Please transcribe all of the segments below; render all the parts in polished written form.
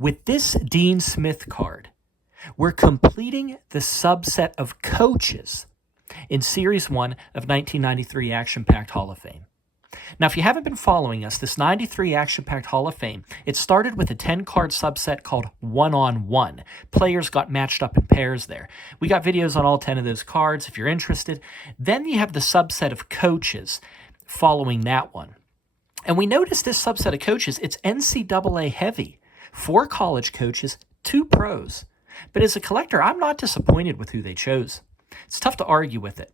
With this Dean Smith card, we're completing the subset of coaches in Series 1 of 1993 Action-Packed Hall of Fame. Now, if you haven't been following us, this 93 Action-Packed Hall of Fame, it started with a 10-card subset called one-on-one. Players got matched up in pairs there. We got videos on all 10 of those cards if you're interested. Then you have the subset of coaches following that one. And we noticed this subset of coaches, it's NCAA heavy. 4 college coaches, 2 pros. But as a collector, I'm not disappointed with who they chose. It's tough to argue with it.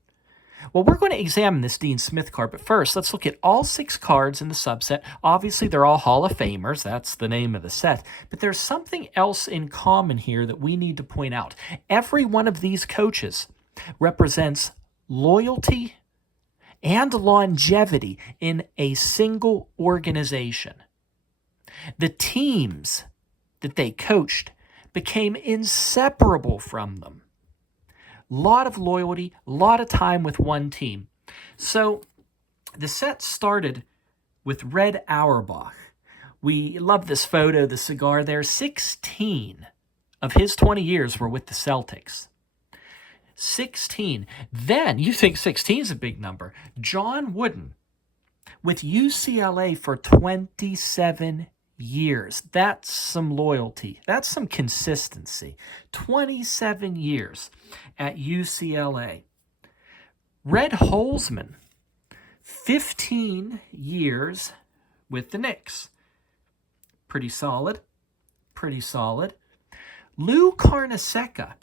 Well, we're going to examine this Dean Smith card, but first, let's look at all 6 cards in the subset. Obviously, they're all Hall of Famers. That's the name of the set. But there's something else in common here that we need to point out. Every one of these coaches represents loyalty and longevity in a single organization. The teams that they coached became inseparable from them. Lot of loyalty, a lot of time with one team. So the set started with Red Auerbach. We love this photo, the cigar there. 16 of his 20 years were with the Celtics. 16. Then, you think 16 is a big number. John Wooden with UCLA for 27 years. That's some loyalty. That's some consistency. 27 years at UCLA. Red Holzman, 15 years with the Knicks. Pretty solid. Pretty solid. Lou Carnesecca.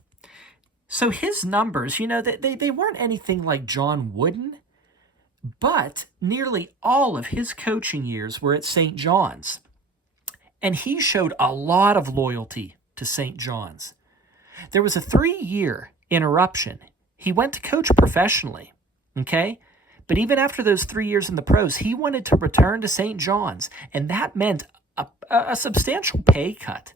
So his numbers, you know, they weren't anything like John Wooden, but nearly all of his coaching years were at St. John's. And he showed a lot of loyalty to St. John's. There was a 3-year interruption. He went to coach professionally, okay? But even after those 3 years in the pros, he wanted to return to St. John's, and that meant a substantial pay cut.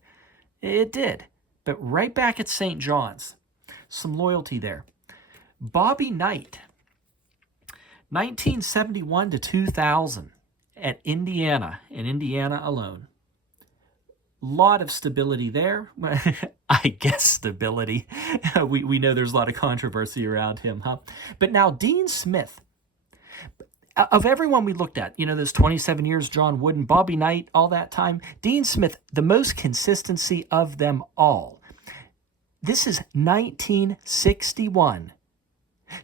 It did. But right back at St. John's, some loyalty there. Bobby Knight, 1971 to 2000 at Indiana, in Indiana alone. Lot of stability there. I guess stability. We know there's a lot of controversy around him, huh? But now Dean Smith, of everyone we looked at, you know, those 27 years, John Wooden, Bobby Knight, all that time, Dean Smith, the most consistency of them all. This is 1961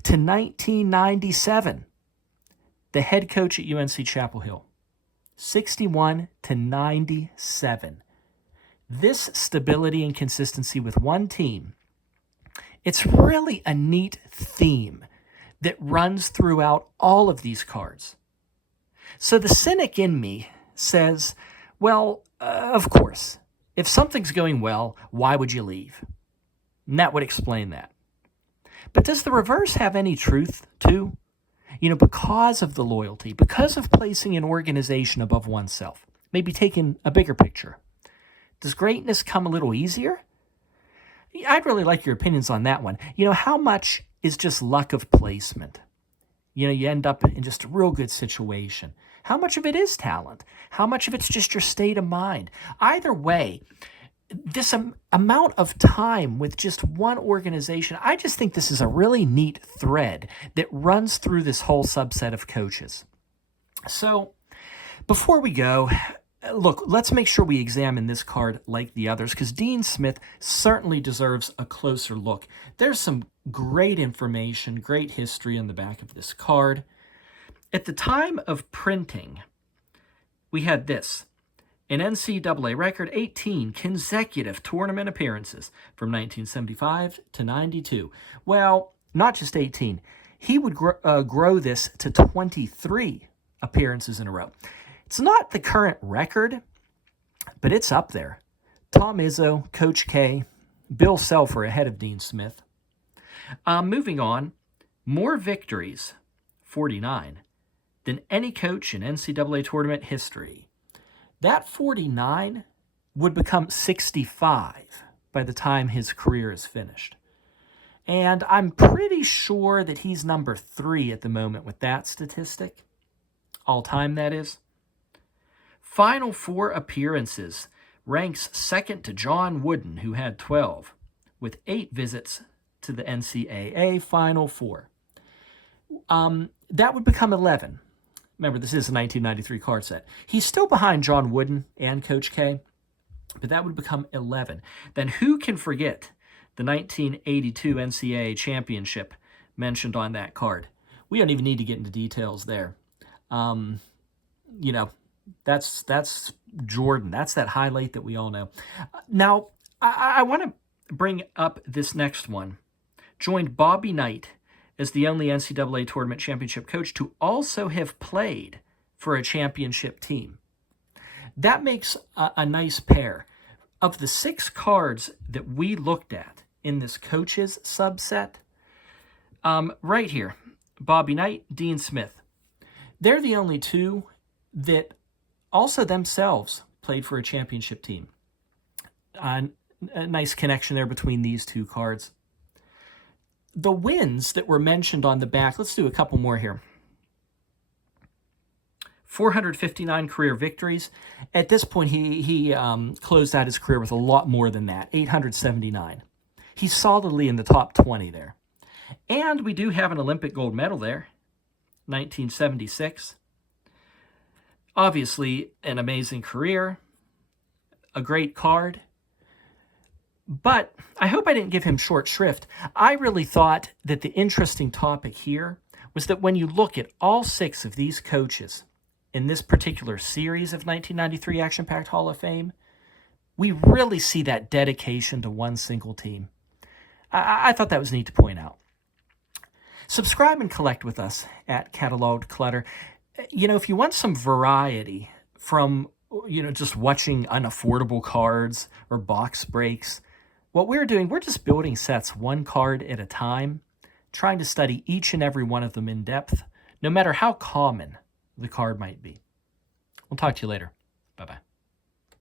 to 1997, the head coach at UNC Chapel Hill. 61 to 97. This stability and consistency with one team, it's really a neat theme that runs throughout all of these cards. So the cynic in me says, well, of course, if something's going well, why would you leave? And that would explain that. But does the reverse have any truth too? You know, because of the loyalty, because of placing an organization above oneself, maybe taking a bigger picture. Does greatness come a little easier? I'd really like your opinions on that one. You know, how much is just luck of placement? You know, you end up in just a real good situation. How much of it is talent? How much of it's just your state of mind? Either way, this amount of time with just one organization, I just think this is a really neat thread that runs through this whole subset of coaches. So before we go, look, let's make sure we examine this card like the others, because Dean Smith certainly deserves a closer look. There's some great information, great history on the back of this card. At the time of printing, we had this. An NCAA record, 18 consecutive tournament appearances from 1975 to 92. Well, not just 18. He would grow this to 23 appearances in a row. It's not the current record, but it's up there. Tom Izzo, Coach K, Bill Self ahead of Dean Smith. Moving on, more victories, 49, than any coach in NCAA tournament history. That 49 would become 65 by the time his career is finished. And I'm pretty sure that he's number 3 at the moment with that statistic. All time, that is. Final 4 appearances. ranks second to John Wooden, who had 12, with 8 visits to the NCAA Final Four. That would become 11. Remember, this is a 1993 card set. He's still behind John Wooden and Coach K, but that would become 11. Then who can forget the 1982 NCAA championship mentioned on that card? We don't even need to get into details there. That's Jordan. That's that highlight that we all know. Now, I want to bring up this next one. Joined Bobby Knight as the only NCAA tournament championship coach to also have played for a championship team. That makes a nice pair. Of the 6 cards that we looked at in this coaches subset, right here, Bobby Knight, Dean Smith, they're the only 2 that also themselves played for a championship team. A nice connection there between these 2 cards. The wins that were mentioned on the back, let's do a couple more here. 459 career victories. At this point, he closed out his career with a lot more than that, 879. He's solidly in the top 20 there. And we do have an Olympic gold medal there, 1976. Obviously, an amazing career, a great card. But I hope I didn't give him short shrift. I really thought that the interesting topic here was that when you look at all 6 of these coaches in this particular series of 1993 Action-Packed Hall of Fame, we really see that dedication to one single team. I thought that was neat to point out. Subscribe and collect with us at Cataloged Clutter. If you want some variety from, just watching unaffordable cards or box breaks, what we're doing, we're just building sets one card at a time, trying to study each and every one of them in depth, no matter how common the card might be. We'll talk to you later. Bye-bye.